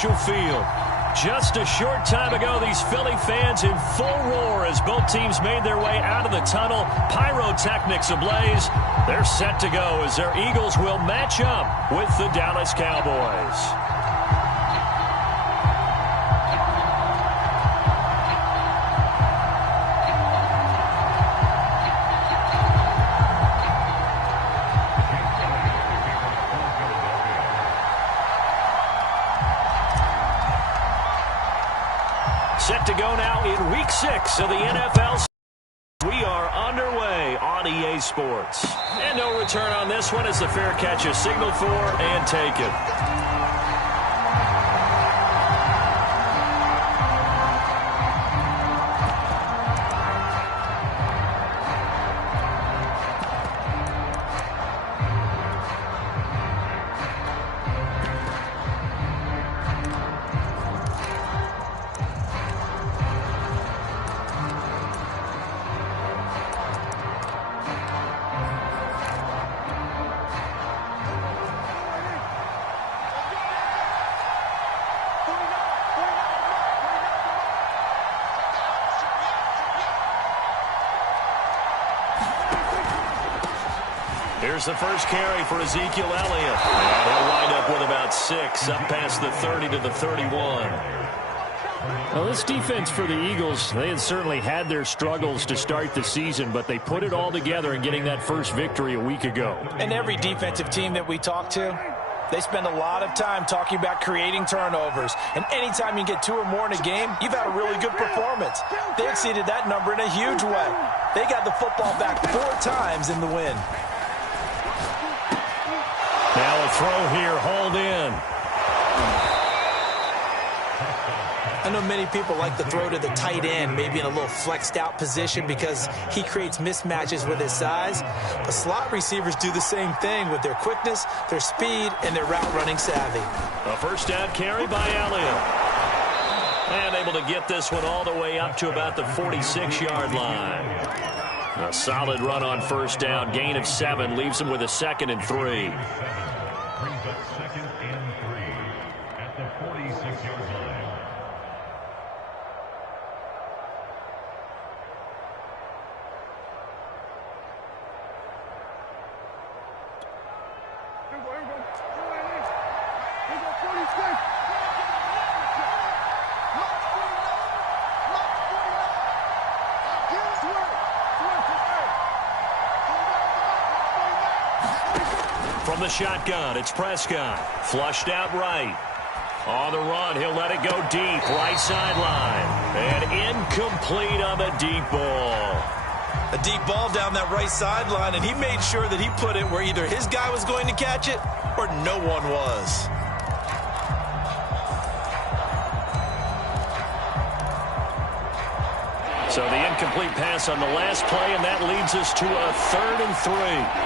Prudential Field. Just a short time ago, these Philly fans in full roar as both teams made their way out of the tunnel. Pyrotechnics ablaze. They're set to go as their Eagles will match up with the Dallas Cowboys. Set to go now in Week 6 of the NFL. We are underway on EA Sports. And no return on this one as the fair catch is signaled for and taken. Here's the first carry for Ezekiel Elliott. And he'll wind up with about 6, up past the 30 to the 31. Well, this defense for the Eagles, they had certainly had their struggles to start the season, but they put it all together in getting that first victory a week ago. And every defensive team that we talk to, they spend a lot of time talking about creating turnovers. And anytime you get 2 or more in a game, you've had a really good performance. They exceeded that number in a huge way. They got the football back 4 times in the win. Now a throw here, hauled in. I know many people like to throw to the tight end, maybe in a little flexed out position because he creates mismatches with his size. But slot receivers do the same thing with their quickness, their speed, and their route running savvy. A first down carry by Elliott. And able to get this one all the way up to about the 46-yard line. A solid run on first down. Gain of 7 leaves him with a 2nd and 3. Brings up 2nd and 3 at the 46-yard line. From the shotgun, it's Prescott. Flushed out right. On the run, he'll let it go deep. Right sideline. And incomplete on the deep ball. A deep ball down that right sideline, and he made sure that he put it where either his guy was going to catch it or no one was. So the incomplete pass on the last play, and that leads us to a 3rd and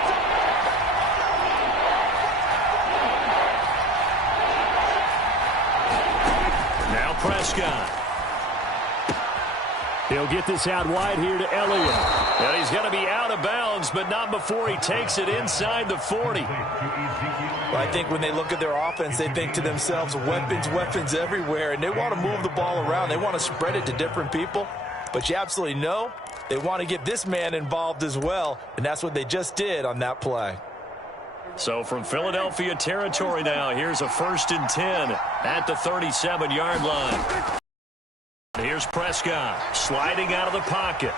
3. Prescott. He'll get this out wide here to Elliott. And he's going to be out of bounds, but not before he takes it inside the 40. Well, I think when they look at their offense, they think to themselves, weapons, weapons everywhere, and they want to move the ball around. They want to spread it to different people. But you absolutely know they want to get this man involved as well, and that's what they just did on that play. So from Philadelphia territory now, here's a 1st and 10 at the 37-yard line. Here's Prescott sliding out of the pocket.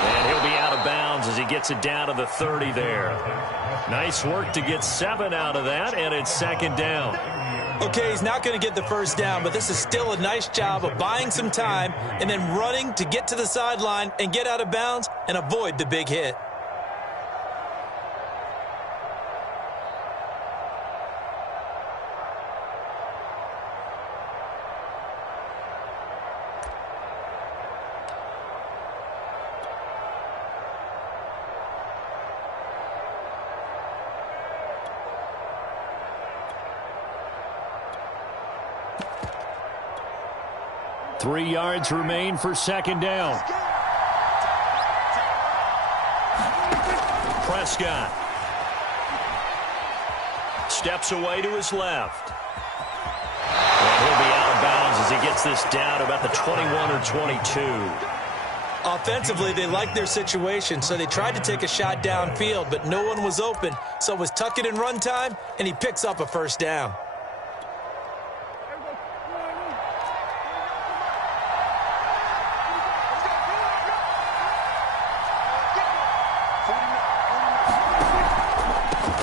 And he'll be out of bounds as he gets it down to the 30 there. Nice work to get 7 out of that, and it's 2nd down. Okay, he's not going to get the first down, but this is still a nice job of buying some time and then running to get to the sideline and get out of bounds and avoid the big hit. Three yards remain for 2nd down. Prescott steps away to his left. And he'll be out of bounds as he gets this down about the 21 or 22. Offensively, they liked their situation, so they tried to take a shot downfield, but no one was open. So it was tuck it and run time, and he picks up a first down.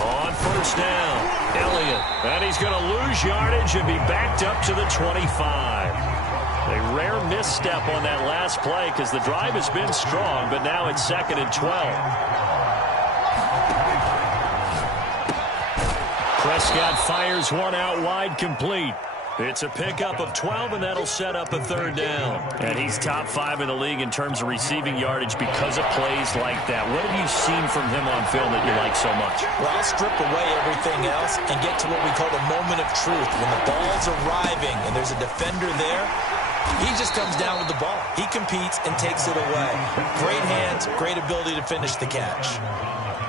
On first down, Elliott. And he's going to lose yardage and be backed up to the 25. A rare misstep on that last play because the drive has been strong, but now it's 2nd and 12. Prescott fires one out wide, complete. It's a pickup of 12, and that'll set up a 3rd down. And he's top 5 in the league in terms of receiving yardage because of plays like that. What have you seen from him on film that you like so much? Well, I'll strip away everything else and get to what we call the moment of truth. When the ball's arriving and there's a defender there, he just comes down with the ball. He competes and takes it away. Great hands, great ability to finish the catch.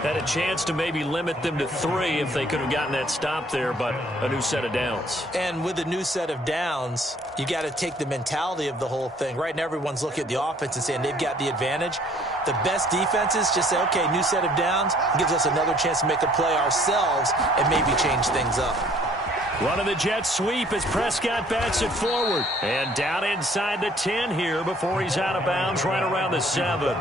Had a chance to maybe limit them to 3 if they could have gotten that stop there, but a new set of downs. And with a new set of downs, you got to take the mentality of the whole thing. Right now, everyone's looking at the offense and saying they've got the advantage. The best defenses just say, okay, new set of downs, gives us another chance to make a play ourselves and maybe change things up. Running the jet sweep as Prescott bats it forward. And down inside the 10 here before he's out of bounds right around the 7.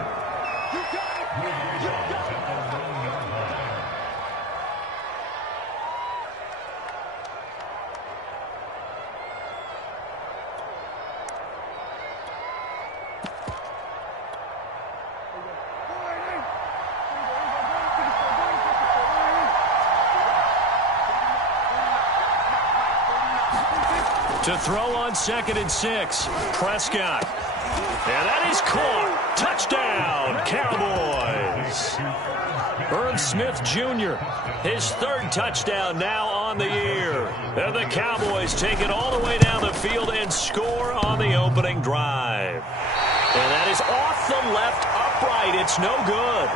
To throw on 2nd and 6, Prescott. And that is caught. Touchdown, Cowboys. Irv Smith Jr., his 3rd touchdown now on the year. And the Cowboys take it all the way down the field and score on the opening drive. And that is off the left upright. It's no good.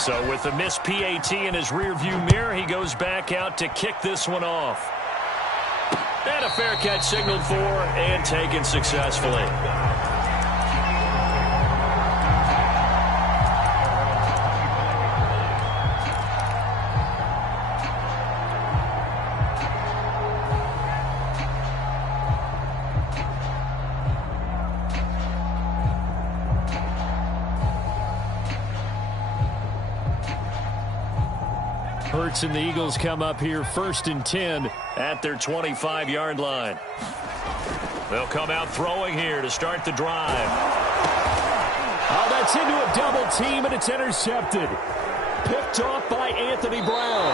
So with the missed PAT in his rearview mirror, he goes back out to kick this one off. And a fair catch signaled for and taken successfully. Hurts and the Eagles come up here 1st and 10 at their 25-yard line. They'll come out throwing here to start the drive. Oh, that's into a double team, and it's intercepted. Picked off by Anthony Brown.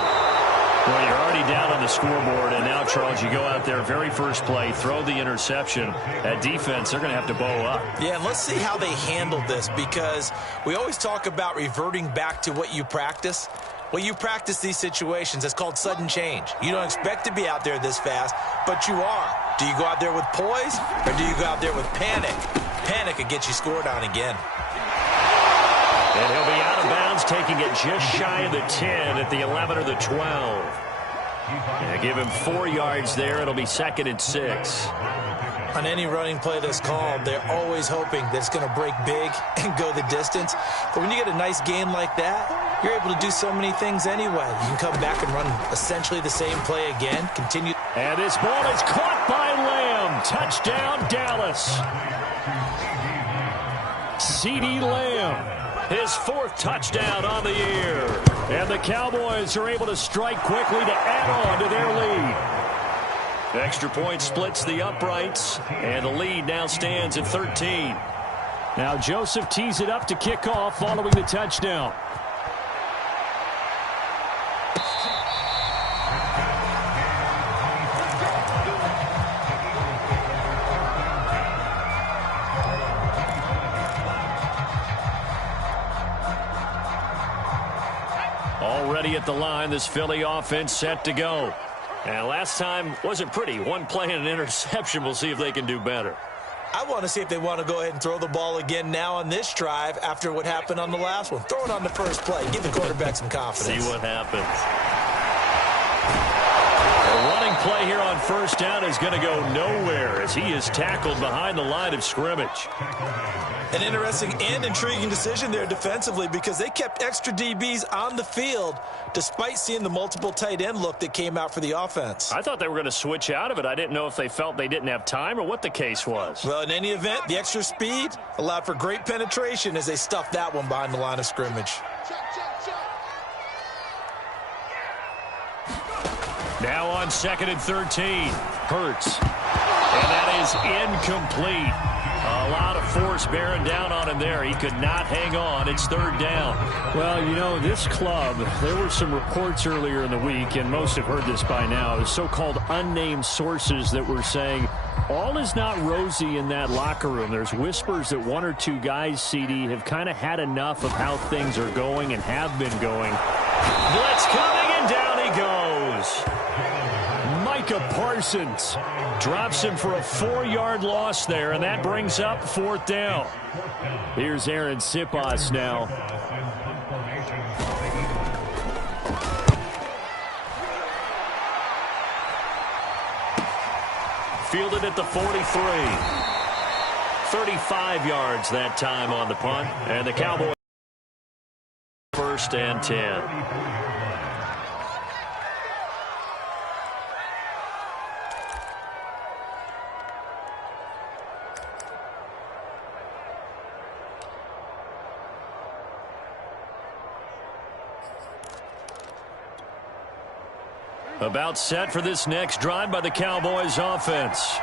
Well, you're already down on the scoreboard, and now, Charles, you go out there, very first play, throw the interception. At defense, they're going to have to bow up. Yeah, and let's see how they handle this, because we always talk about reverting back to what you practice. Well, you practice these situations. It's called sudden change. You don't expect to be out there this fast, but you are. Do you go out there with poise, or do you go out there with panic? Panic will get you scored on again. And he'll be out of bounds, taking it just shy of the 10 at the 11 or the 12. And give him 4 yards there. It'll be 2nd and 6. On any running play that's called, they're always hoping that it's going to break big and go the distance. But when you get a nice game like that, you're able to do so many things anyway. You can come back and run essentially the same play again. Continue. And this ball is caught by Lamb. Touchdown, Dallas. CeeDee Lamb, his 4th touchdown on the year. And the Cowboys are able to strike quickly to add on to their lead. Extra point splits the uprights, and the lead now stands at 13. Now Joseph tees it up to kick off following the touchdown. Already at the line, this Philly offense set to go. And last time wasn't pretty. One play and an interception. We'll see if they can do better. I want to see if they want to go ahead and throw the ball again now on this drive after what happened on the last one. Throw it on the first play. Give the quarterback some confidence. See what happens. The running play here on first down is going to go nowhere as he is tackled behind the line of scrimmage. An interesting and intriguing decision there defensively because they kept extra DBs on the field despite seeing the multiple tight end look that came out for the offense. I thought they were going to switch out of it. I didn't know if they felt they didn't have time or what the case was. Well, in any event, the extra speed allowed for great penetration as they stuffed that one behind the line of scrimmage. Now on 2nd and 13. Hurts. And that is incomplete. A lot of force bearing down on him there. He could not hang on. It's 3rd down. Well, you know, this club, there were some reports earlier in the week, and most have heard this by now, so-called unnamed sources that were saying all is not rosy in that locker room. There's whispers that 1 or 2 guys, CD, have kind of had enough of how things are going and have been going. Blitz coming, and down he goes. Micah Parsons drops him for a 4-yard loss there, and that brings up 4th down. Here's Aaron Sipas now. Fielded at the 43. 35 yards that time on the punt, and the Cowboys 1st and 10. About set for this next drive by the Cowboys offense.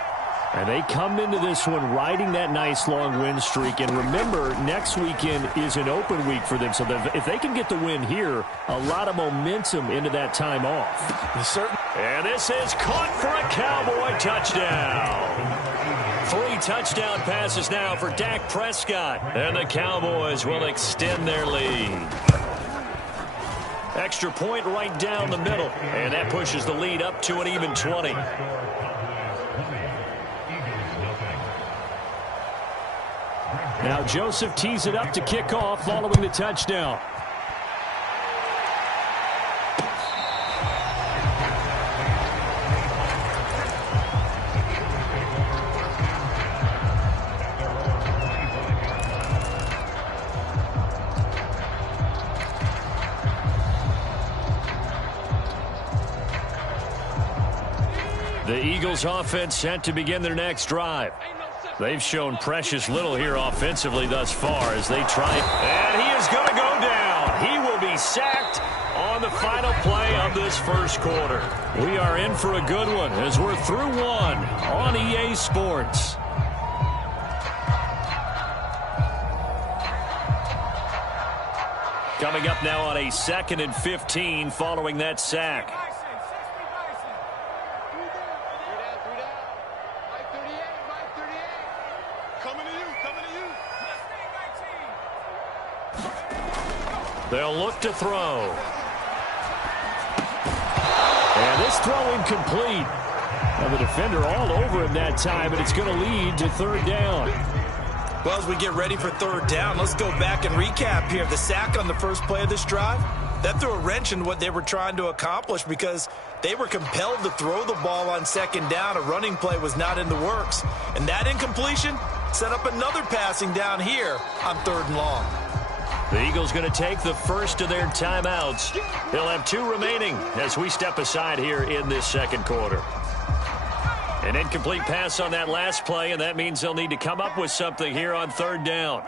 And they come into this one riding that nice long win streak. And remember, next weekend is an open week for them. So if they can get the win here, a lot of momentum into that time off. And this is caught for a Cowboy touchdown. 3 touchdown passes now for Dak Prescott. And the Cowboys will extend their lead. Extra point right down the middle. And that pushes the lead up to an even 20. Now Joseph tees it up to kick off following the touchdown. The Eagles offense set to begin their next drive. They've shown precious little here offensively thus far as they try. And he is going to go down. He will be sacked on the final play of this first quarter. We are in for a good one as we're through one on EA Sports. Coming up now on a 2nd and 15 following that sack. They'll look to throw. And this throw incomplete. And the defender all over him that time, and it's going to lead to 3rd down. Well, as we get ready for 3rd down, let's go back and recap here. The sack on the first play of this drive, that threw a wrench in what they were trying to accomplish because they were compelled to throw the ball on 2nd down. A running play was not in the works. And that incompletion set up another passing down here on 3rd and long. The Eagles going to take the first of their timeouts. They'll have 2 remaining as we step aside here in this second quarter. An incomplete pass on that last play, and that means they'll need to come up with something here on 3rd down.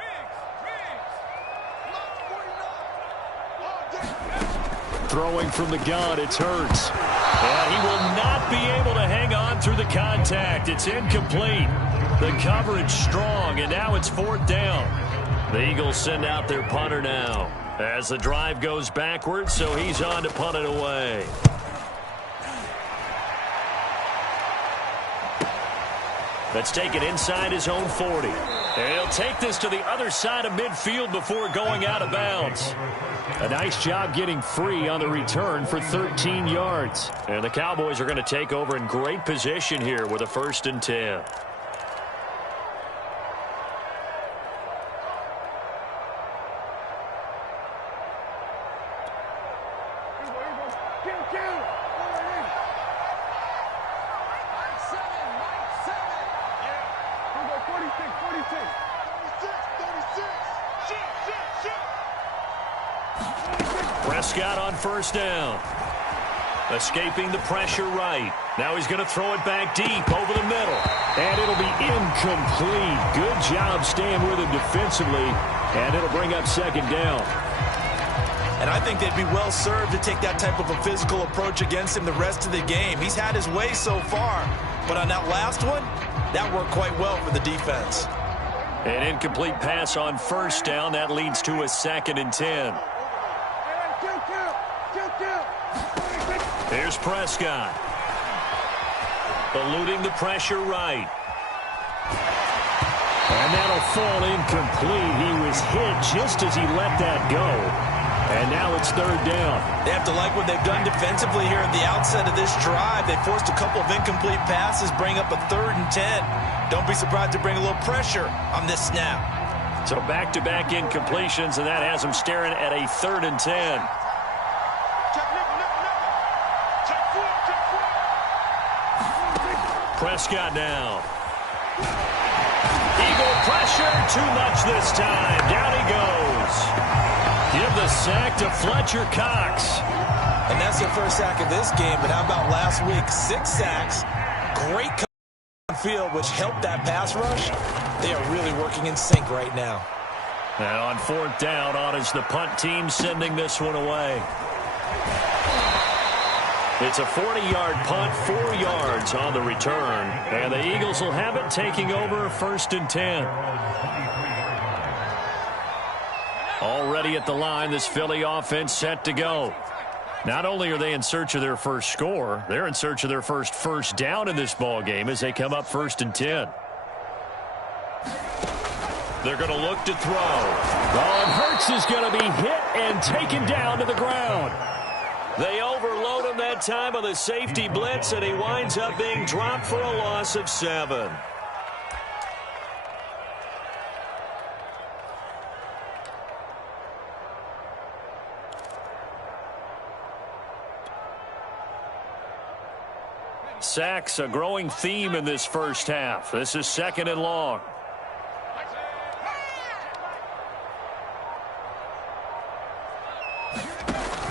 Throwing from the gun, it's Hurts. And he will not be able to hang on through the contact. It's incomplete. The coverage strong, and now it's 4th down. The Eagles send out their punter now as the drive goes backwards, so he's on to punt it away. Let's take it inside his own 40. And he'll take this to the other side of midfield before going out of bounds. A nice job getting free on the return for 13 yards. And the Cowboys are going to take over in great position here with a 1st and 10. Prescott on first down. Escaping the pressure right. Now he's going to throw it back deep over the middle. And it'll be incomplete. Good job staying with him defensively. And it'll bring up second down. And I think they'd be well served to take that type of a physical approach against him the rest of the game. He's had his way so far. But on that last one, that worked quite well for the defense. An incomplete pass on first down. That leads to a 2nd and 10. Here's Prescott. Eluding the pressure right. And that'll fall incomplete. He was hit just as he let that go. And now it's third down. They have to like what they've done defensively here at the outset of this drive. They forced a couple of incomplete passes, bring up a 3rd and 10. Don't be surprised to bring a little pressure on this snap. So back-to-back incompletions, and that has them staring at a 3rd and 10. Prescott now. Eagle pressure, too much this time. Down he goes. Give the sack to Fletcher Cox. And that's their first sack of this game, but how about last week? 6 sacks, great field, which helped that pass rush. They are really working in sync right now. And on 4th down, on is the punt team sending this one away. It's a 40-yard punt, 4 yards on the return. And the Eagles will have it, taking over 1st and 10. Already at the line, this Philly offense set to go. Not only are they in search of their first score, they're in search of their first down in this ball game as they come up 1st and 10. They're going to look to throw. And Hurts is going to be hit and taken down to the ground. They overload him that time on the safety blitz, and he winds up being dropped for a loss of 7. Sacks, a growing theme in this first half. This is 2nd and long.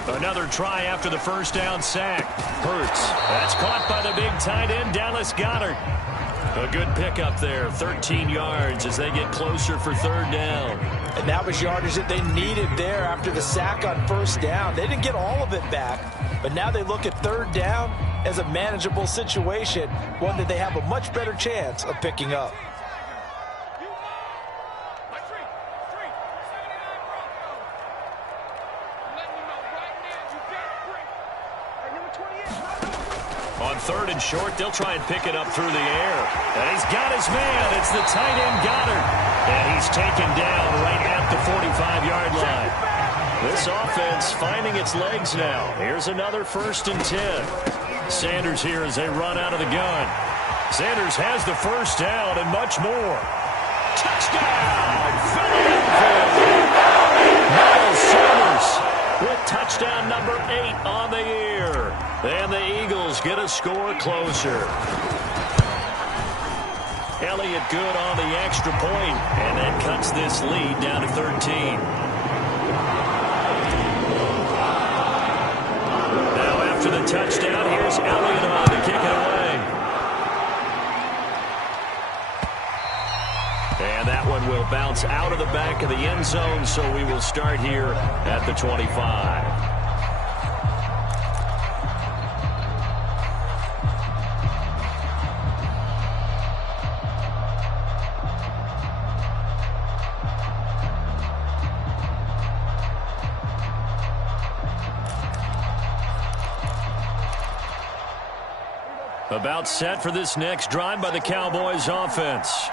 Another try after the first down sack. Hurts. That's caught by the big tight end, Dallas Goedert. A good pickup there, 13 yards as they get closer for 3rd down. And that was yardage that they needed there after the sack on first down. They didn't get all of it back, but now they look at 3rd down as a manageable situation, one that they have a much better chance of picking up. On 3rd and short, they'll try and pick it up through the air. And he's got his man. It's the tight end Goddard. And he's taken down right at the 45-yard line. This offense finding its legs now. Here's another 1st and 10. Sanders here as they run out of the gun. Sanders has the first down and much more. Touchdown! Philadelphia! Miles Sanders with touchdown number 8 on the year. And the Eagles get a score closer. Elliott good on the extra point, and that cuts this lead down to 13. Now after the touchdown, here's Elliott on to kick it away. And that one will bounce out of the back of the end zone, so we will start here at the 25. About set for this next drive by the Cowboys offense.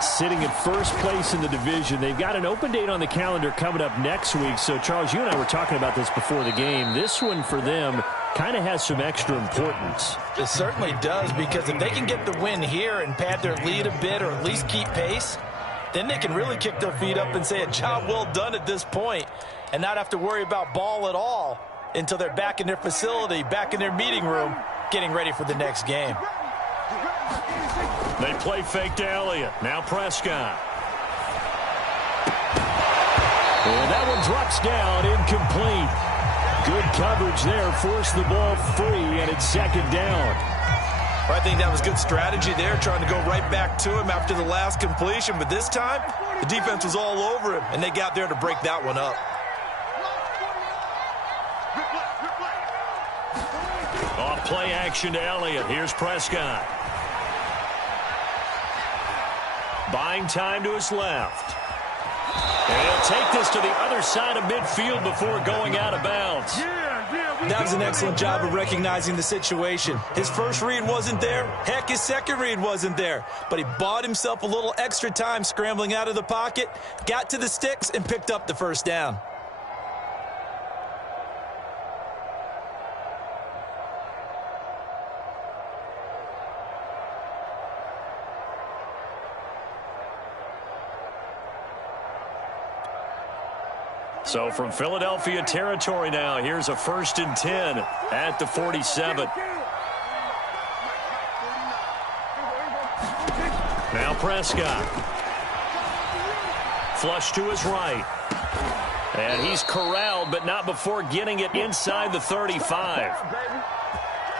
Sitting at first place in the division. They've got an open date on the calendar coming up next week. So, Charles, you and I were talking about this before the game. This one for them kind of has some extra importance. It certainly does, because if they can get the win here and pad their lead a bit or at least keep pace, then they can really kick their feet up and say a job well done at this point and not have to worry about ball at all until they're back in their facility, back in their meeting room, getting ready for the next game. They play fake to Elliott. Now Prescott. And that one drops down, incomplete. Good coverage there, forced the ball free, and it's second down. I think that was good strategy there, trying to go right back to him after the last completion. But this time, the defense was all over him, and they got there to break that one up. Off play action to Elliott. Here's Prescott. Buying time to his left. And he'll take this to the other side of midfield before going out of bounds. That was an excellent job of recognizing the situation. His first read wasn't there. Heck, his second read wasn't there. But he bought himself a little extra time scrambling out of the pocket, got to the sticks, and picked up the first down. So from Philadelphia territory now, here's a 1st and 10 at the 47. Now Prescott. Flush to his right. And he's corralled, but not before getting it inside the 35.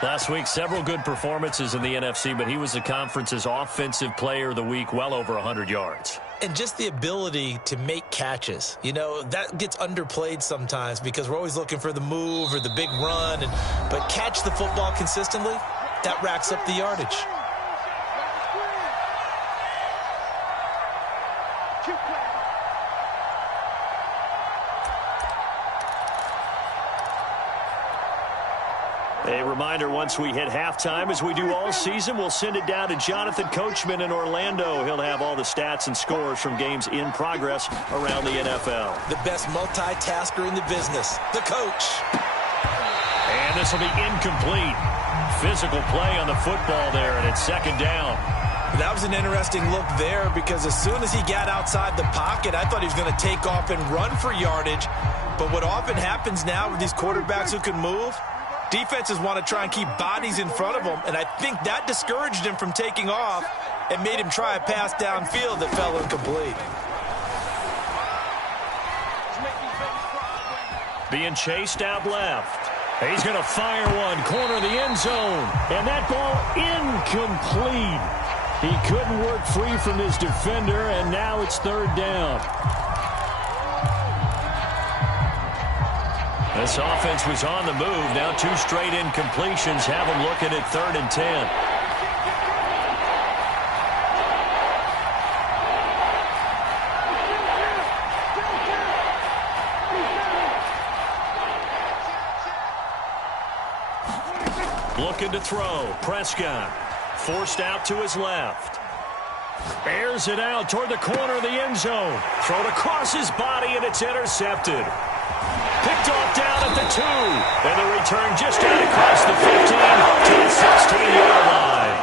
Last week, several good performances in the NFC, but he was the conference's offensive player of the week, well over 100 yards. And just the ability to make catches. You know, that gets underplayed sometimes because we're always looking for the move or the big run. But catch the football consistently, that racks up the yardage. A reminder, once we hit halftime, as we do all season, we'll send it down to Jonathan Coachman in Orlando. He'll have all the stats and scores from games in progress around the NFL. The best multitasker in the business, the coach. And this will be incomplete. Physical play on the football there, and it's second down. That was an interesting look there because as soon as he got outside the pocket, I thought he was going to take off and run for yardage. But what often happens now with these quarterbacks who can move, defenses want to try and keep bodies in front of them, and I think that discouraged him from taking off and made him try a pass downfield that fell incomplete. Being chased out left. He's going to fire one, corner of the end zone, and that ball incomplete. He couldn't work free from his defender, and now it's third down. This offense was on the move. Now 2 straight incompletions have them looking at 3rd and 10. Looking to throw. Prescott forced out to his left. Airs it out toward the corner of the end zone. Thrown across his body, and it's intercepted. Picked off down at the 2. And the return just out across the 15 to the 16-yard line.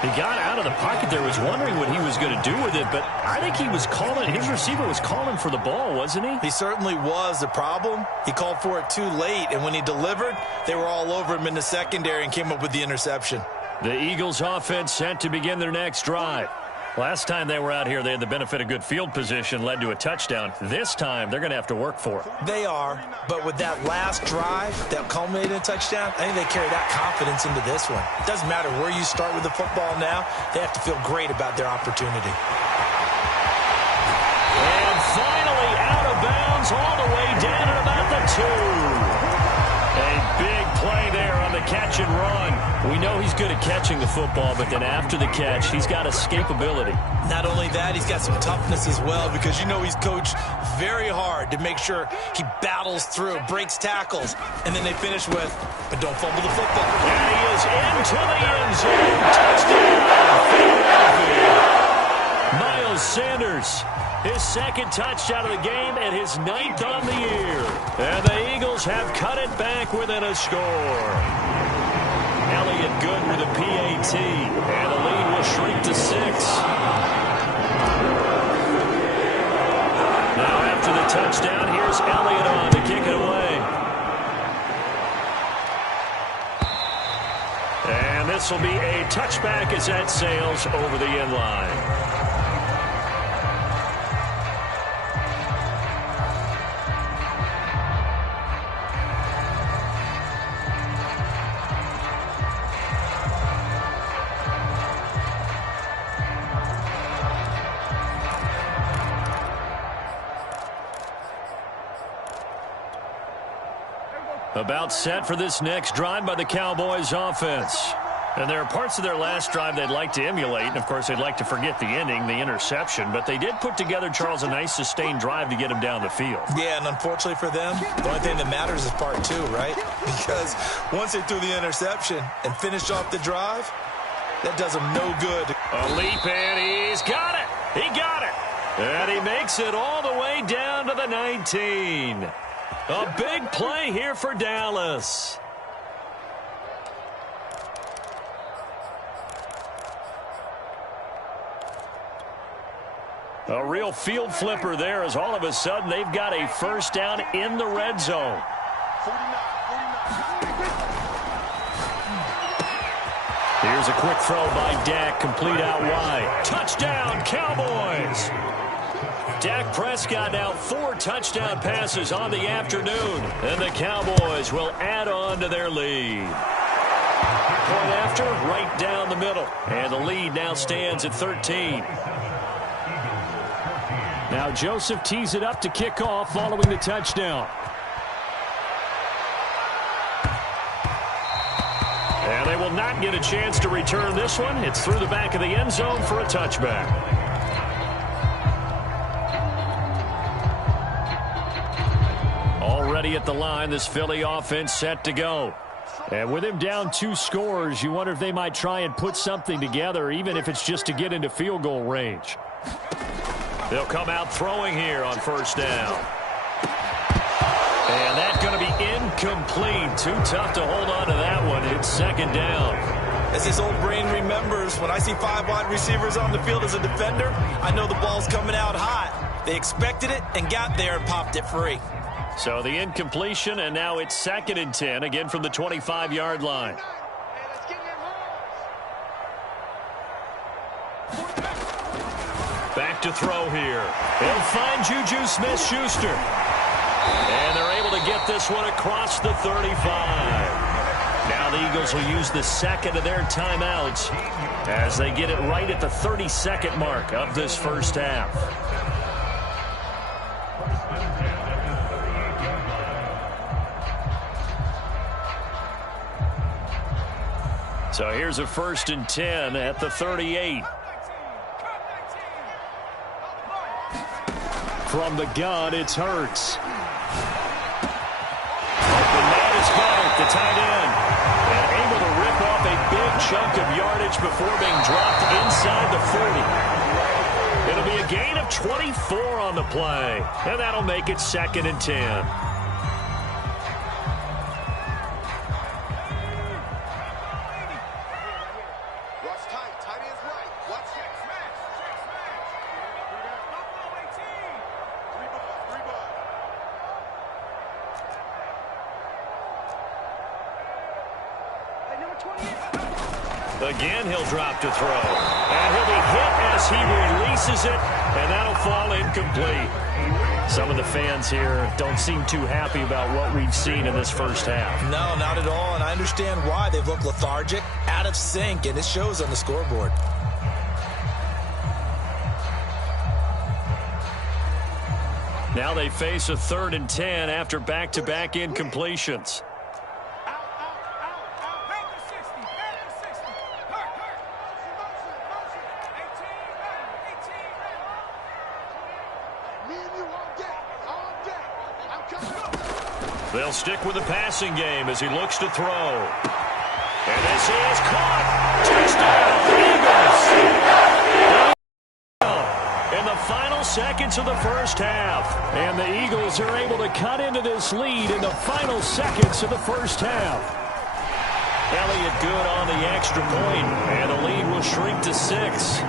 He got out of the pocket there, was wondering what he was going to do with it, but I think he was calling, his receiver was calling for the ball, wasn't he? He certainly was. The problem, he called for it too late, and when he delivered, they were all over him in the secondary and came up with the interception. The Eagles offense set to begin their next drive. Last time they were out here, they had the benefit of good field position, led to a touchdown. This time, they're going to have to work for it. They are, but with that last drive that culminated in a touchdown, I think they carry that confidence into this one. It doesn't matter where you start with the football now. They have to feel great about their opportunity. And finally out of bounds all the way down at about the 2. A big play there on the catch and run. We know he's good at catching the football, but then after the catch, he's got escapability. Not only that, he's got some toughness as well because you know he's coached very hard to make sure he battles through, breaks tackles, and then they finish with, but don't fumble the football. And he is into the end zone. Touchdown, Philadelphia. Miles Sanders, his second touchdown of the game and his 9th on the year. And the Eagles have cut it back within a score. Elliott good with a PAT, and the lead will shrink to 6. Now after the touchdown, here's Elliott on to kick it away. this will be a touchback as that sails over the end line. About set for this next drive by the Cowboys offense. And there are parts of their last drive they'd like to emulate. And, of course, they'd like to forget the ending, the interception. But they did put together, Charles, a nice sustained drive to get him down the field. Yeah, and unfortunately for them, the only thing that matters is part two, right? Because once they threw the interception and finished off the drive, that does them no good. A leap, and he's got it. He got it. And he makes it all the way down to the 19. A big play here for Dallas. A real field flipper there as all of a sudden they've got a first down in the red zone. Here's a quick throw by Dak, complete out wide. Touchdown, Cowboys! Dak Prescott now 4 touchdown passes on the afternoon, and the Cowboys will add on to their lead. Point after, right down the middle, and the lead now stands at 13. Now Joseph tees it up to kick off following the touchdown. And they will not get a chance to return this one. It's through the back of the end zone for a touchback. Already at the line, this Philly offense set to go. And with him down 2 scores, you wonder if they might try and put something together, even if it's just to get into field goal range. They'll come out throwing here on first down. And that's going to be incomplete. Too tough to hold on to that one. It's second down. As his old brain remembers, when I see 5 wide receivers on the field as a defender, I know the ball's coming out hot. They expected it and got there and popped it free. So the incompletion, and now it's 2nd and 10, again from the 25-yard line. Back to throw here. They'll find Juju Smith-Schuster. And they're able to get this one across the 35. Now the Eagles will use the second of their timeouts as they get it right at the 32nd mark of this first half. So here's a 1st and 10 at the 38. From the gun, it's Hurts. The man is got the tight end. And able to rip off a big chunk of yardage before being dropped inside the 40. It'll be a gain of 24 on the play. And that'll make it 2nd and 10. Again, he'll drop to throw. And he'll be hit as he releases it, and that'll fall incomplete. Some of the fans here don't seem too happy about what we've seen in this first half. No, not at all, and I understand why. They've looked lethargic, out of sync, and it shows on the scoreboard. Now they face a 3rd and 10 after back-to-back incompletions. They'll stick with the passing game as he looks to throw. And this is caught. Touchdown, Eagles! In the final seconds of the first half. And the Eagles are able to cut into this lead in the final seconds of the first half. Elliott good on the extra point, and the lead will shrink to 6.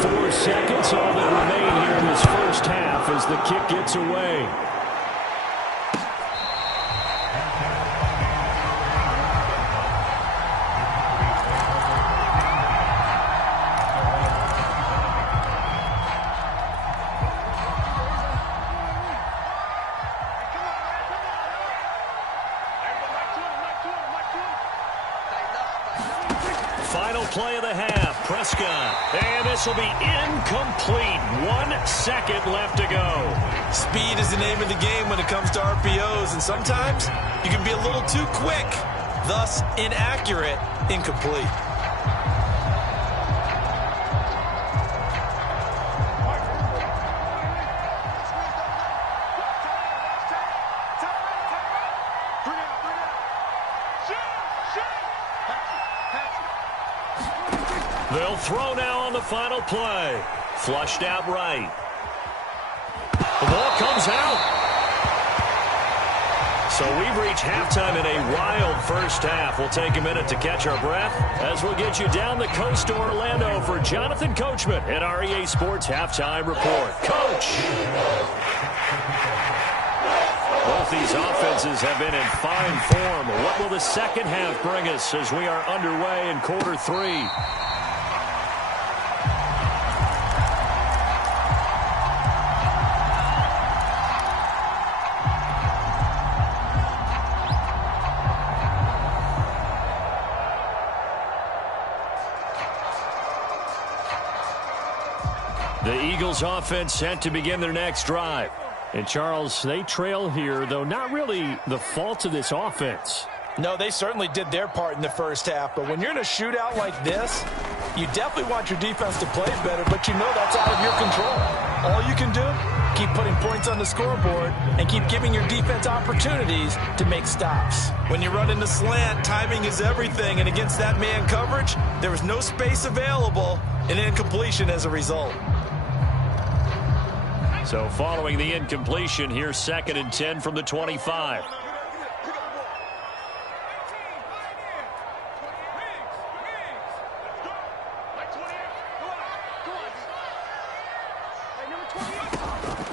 4 seconds, all that remain here in this first half as the kick gets away. play of the half. Prescott. And this will be incomplete. 1 second left to go. Speed is the name of the game when it comes to RPOs, and sometimes you can be a little too quick, thus inaccurate, incomplete. They'll throw now on the final play. Flushed out right. The ball comes out. So we've reached halftime in a wild first half. We'll take a minute to catch our breath as we'll get you down the coast to Orlando for Jonathan Coachman at our EA Sports Halftime Report. Coach! Both these offenses have been in fine form. What will the second half bring us as we are underway in quarter 3? The Eagles offense set to begin their next drive. And, Charles, they trail here, though not really the fault of this offense. No, they certainly did their part in the first half. But when you're in a shootout like this, you definitely want your defense to play better, but you know that's out of your control. All you can do, keep putting points on the scoreboard and keep giving your defense opportunities to make stops. When you run into slant, timing is everything. And against that man coverage, there was no space available and incompletion as a result. So following the incompletion, here's 2nd and 10 from the 25.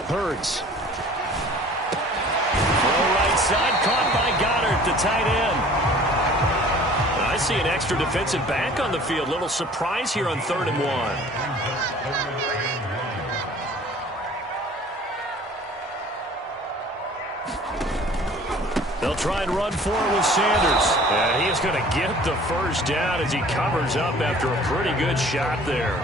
Hurts. Throw right side, caught by Goddard, the tight end. And I see an extra defensive back on the field. Little surprise here on 3rd and 1. They'll try and run forward with Sanders. And he is going to get the first down as he covers up after a pretty good shot there.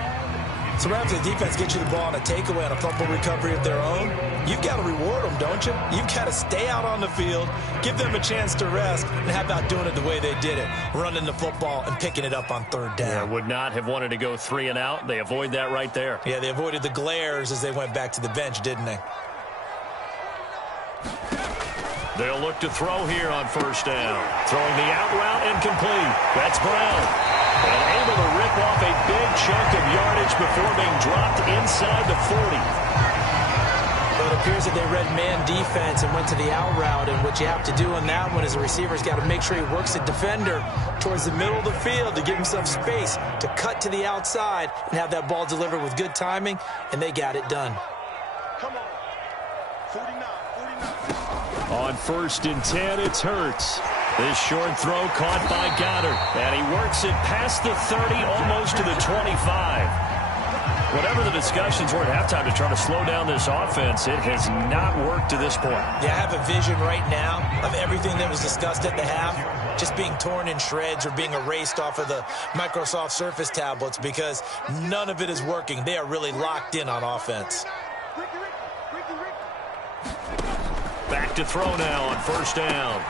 So after the defense gets you the ball on a takeaway on a fumble recovery of their own, you've got to reward them, don't you? You've got to stay out on the field, give them a chance to rest, and how about doing it the way they did it, running the football and picking it up on 3rd down. Yeah, would not have wanted to go 3 and out. They avoid that right there. Yeah, they avoided the glares as they went back to the bench, didn't they? They'll look to throw here on 1st down. Throwing the out route incomplete. That's Brown. And able to rip off a big chunk of yardage before being dropped inside the 40. Well, it appears that they read man defense and went to the out route. And what you have to do on that one is the receiver's got to make sure he works the defender towards the middle of the field to give himself space to cut to the outside and have that ball delivered with good timing. And they got it done. Come on. 49. On 1st and 10, it's Hurts. This short throw caught by Goddard. And he works it past the 30, almost to the 25. Whatever the discussions were at halftime to try to slow down this offense, it has not worked to this point. Yeah, I have a vision right now of everything that was discussed at the half just being torn in shreds or being erased off of the Microsoft Surface tablets because none of it is working. They are really locked in on offense. Back to throw now on 1st down.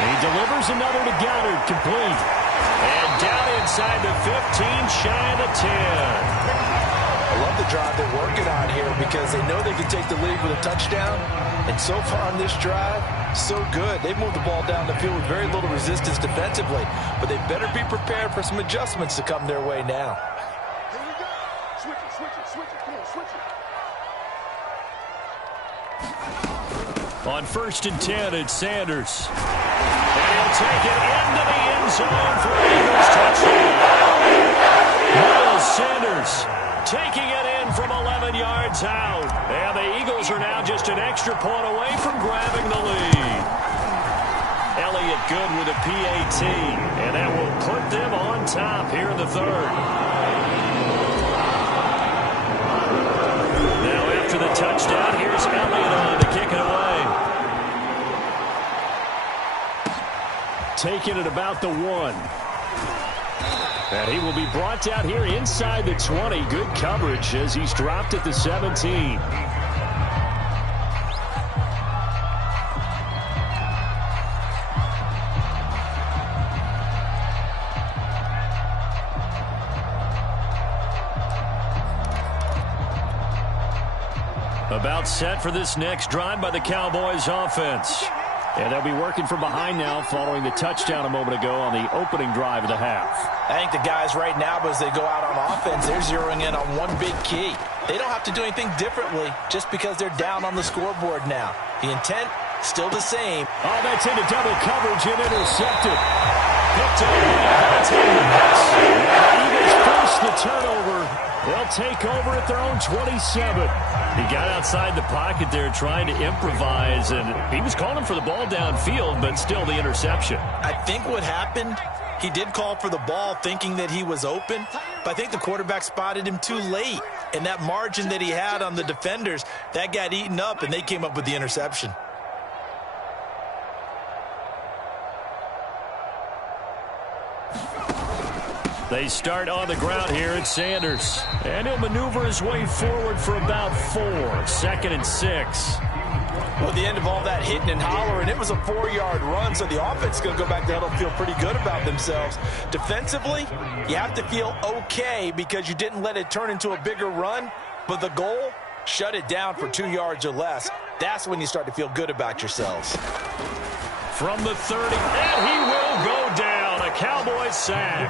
And he delivers another to Goddard, complete. And down inside the 15, shy of the 10. I love the drive they're working on here because they know they can take the lead with a touchdown. And so far on this drive, so good. They've moved the ball down the field with very little resistance defensively. But they better be prepared for some adjustments to come their way now. Here we go. Switch it. Come on, switch it. On 1st and 10, it's Sanders. And he'll take it into the end zone for an Eagles touchdown. Miles Sanders taking it in from 11 yards out. And the Eagles are now just an extra point away from grabbing the lead. Elliott good with a PAT. And that will put them on top here in the 3rd. Now after the touchdown, here's Elliott on to kick it away. Taking it about the 1. And he will be brought down here inside the 20. Good coverage as he's dropped at the 17. About set for this next drive by the Cowboys offense. And they'll be working from behind now following the touchdown a moment ago on the opening drive of the half. I think the guys right now, as they go out on offense, they're zeroing in on one big key. They don't have to do anything differently just because they're down on the scoreboard now. The intent, still the same. Oh, that's into double coverage and intercepted. Picked up. The Eagles force the turnover. They'll take over at their own 27. He got outside the pocket there trying to improvise, and he was calling for the ball downfield, but still the interception. I think what happened, he did call for the ball thinking that he was open, but I think the quarterback spotted him too late. And that margin that he had on the defenders, that got eaten up, and they came up with the interception. They start on the ground here at Sanders. And he'll maneuver his way forward for about 4. 2nd and 6. Well, at the end of all that hitting and hollering, it was a 4-yard run, so the offense is going to go back there and feel pretty good about themselves. Defensively, you have to feel okay because you didn't let it turn into a bigger run, but the goal, shut it down for 2 yards or less. That's when you start to feel good about yourselves. From the 30, and he will go down. A Cowboys sack.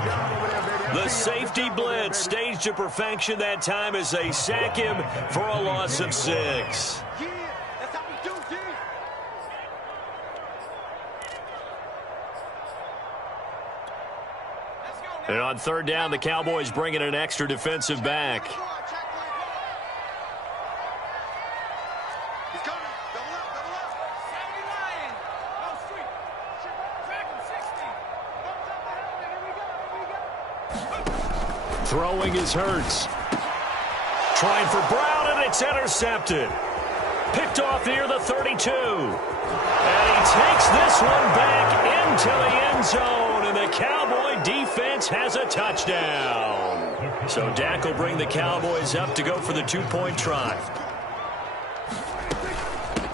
The safety blitz staged to perfection that time as they sack him for a loss of 6. And on 3rd down, the Cowboys bring in an extra defensive back. Throwing is Hurts. Trying for Brown, and it's intercepted. Picked off near the 32. And he takes this one back into the end zone, and the Cowboy defense has a touchdown. So Dak will bring the Cowboys up to go for the 2-point try.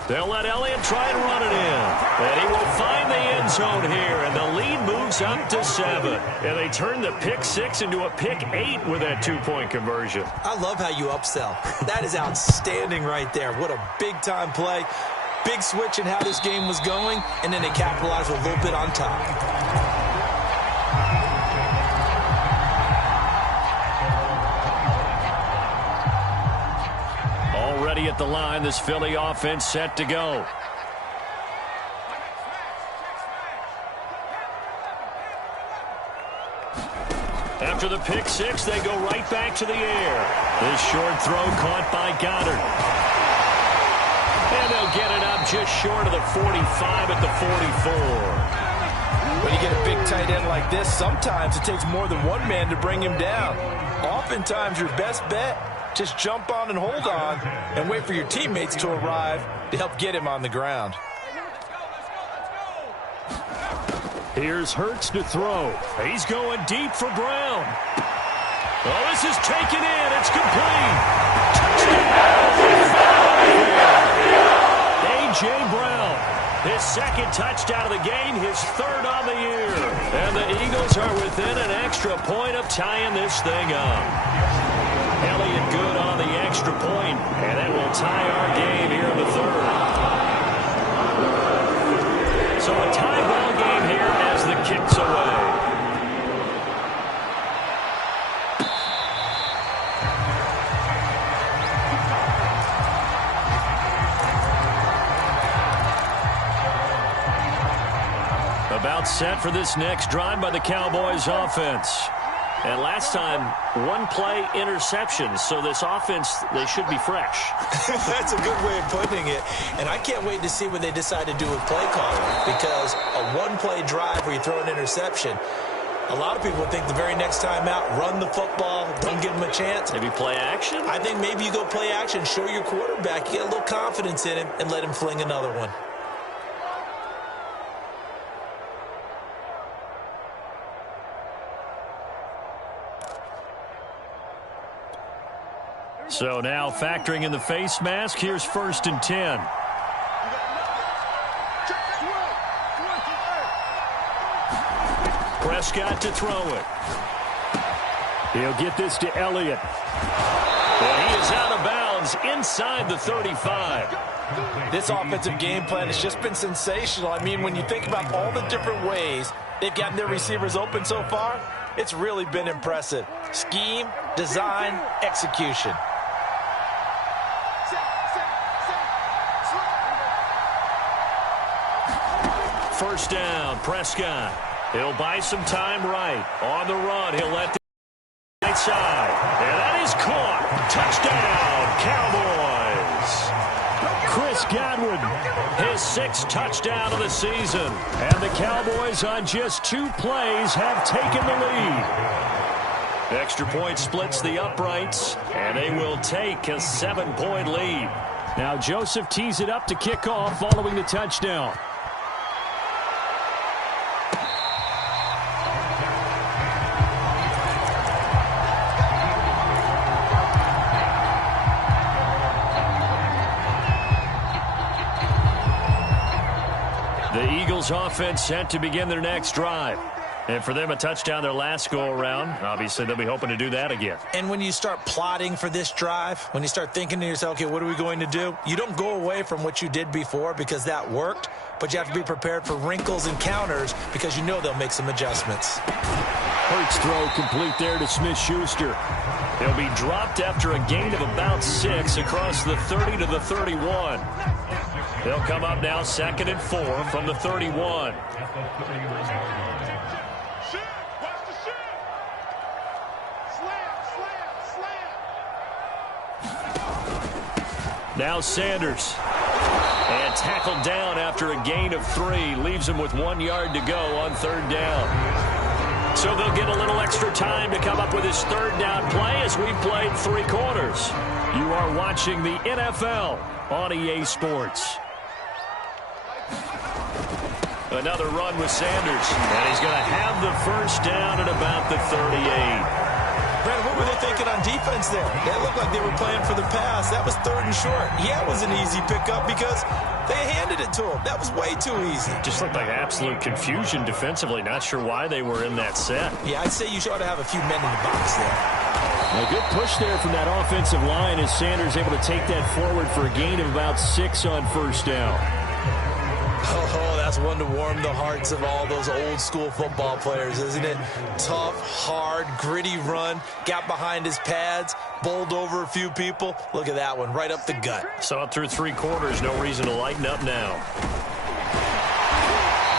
They'll let Elliott try and run it in. And he will find the end zone here, and the lead moves up to 7. And they turn the pick 6 into a pick 8 with that 2-point conversion. I love how you upsell. That is outstanding right there. What a big-time play. Big switch in how this game was going, and then they capitalized with a little bit on top. Already at the line, this Philly offense set to go. After the pick 6, they go right back to the air. This short throw caught by Goddard. And they'll get it up just short of the 45 at the 44. When you get a big tight end like this, sometimes it takes more than one man to bring him down. Oftentimes, your best bet, just jump on and hold on and wait for your teammates to arrive to help get him on the ground. Here's Hurts to throw. He's going deep for Brown. Oh, this is taken in. It's complete. A.J. Brown, his 2nd touchdown of the game, his 3rd on the year. And the Eagles are within an extra point of tying this thing up. Elliott good on the extra point, and that will tie our game here in the 3rd. So a tie ball game here as the kick's away. About set for this next drive by the Cowboys offense. And last time, 1-play interception. So this offense, they should be fresh. That's a good way of putting it. And I can't wait to see what they decide to do with play calling. Because a 1-play drive where you throw an interception, a lot of people think the very next time out, run the football, don't give them a chance. Maybe play action? I think maybe you go play action, show your quarterback, you get a little confidence in him, and let him fling another one. So now factoring in the face mask, here's 1st and 10. Prescott to throw it. He'll get this to Elliott. And he is out of bounds inside the 35. This offensive game plan has just been sensational. I mean, when you think about all the different ways they've gotten their receivers open so far, it's really been impressive. Scheme, design, execution. First down, Prescott. He'll buy some time right. On the run, he'll let the right side. And that is caught. Touchdown, Cowboys. Chris Godwin, his 6th touchdown of the season. And the Cowboys on just 2 plays have taken the lead. Extra point splits the uprights, and they will take a 7-point lead. Now Joseph tees it up to kick off following the touchdown. The Eagles offense set to begin their next drive. And for them, a touchdown their last go-around. Obviously, they'll be hoping to do that again. And when you start plotting for this drive, when you start thinking to yourself, okay, what are we going to do? You don't go away from what you did before because that worked, but you have to be prepared for wrinkles and counters because you know they'll make some adjustments. Hurts throw complete there to Smith-Schuster. He'll be dropped after a gain of about 6 across the 30 to the 31. They'll come up now 2nd and 4 from the 31. Now Sanders. And tackled down after a gain of 3. Leaves him with 1 yard to go on 3rd down. So they'll get a little extra time to come up with his 3rd down play as we played 3 quarters. You are watching the NFL on EA Sports. Another run with Sanders. And he's going to have the 1st down at about the 38. Brad, what were they thinking on defense there? They looked like they were playing for the pass. That was 3rd and short. Yeah, it was an easy pickup because they handed it to him. That was way too easy. Just looked like absolute confusion defensively. Not sure why they were in that set. Yeah, I'd say you ought to have a few men in the box there. A good push there from that offensive line as Sanders able to take that forward for a gain of about 6 on 1st down. Oh, that's one to warm the hearts of all those old school football players, isn't it? Tough, hard, gritty run, got behind his pads, bowled over a few people. Look at that one, right up the gut. Saw it through 3 quarters, no reason to lighten up now.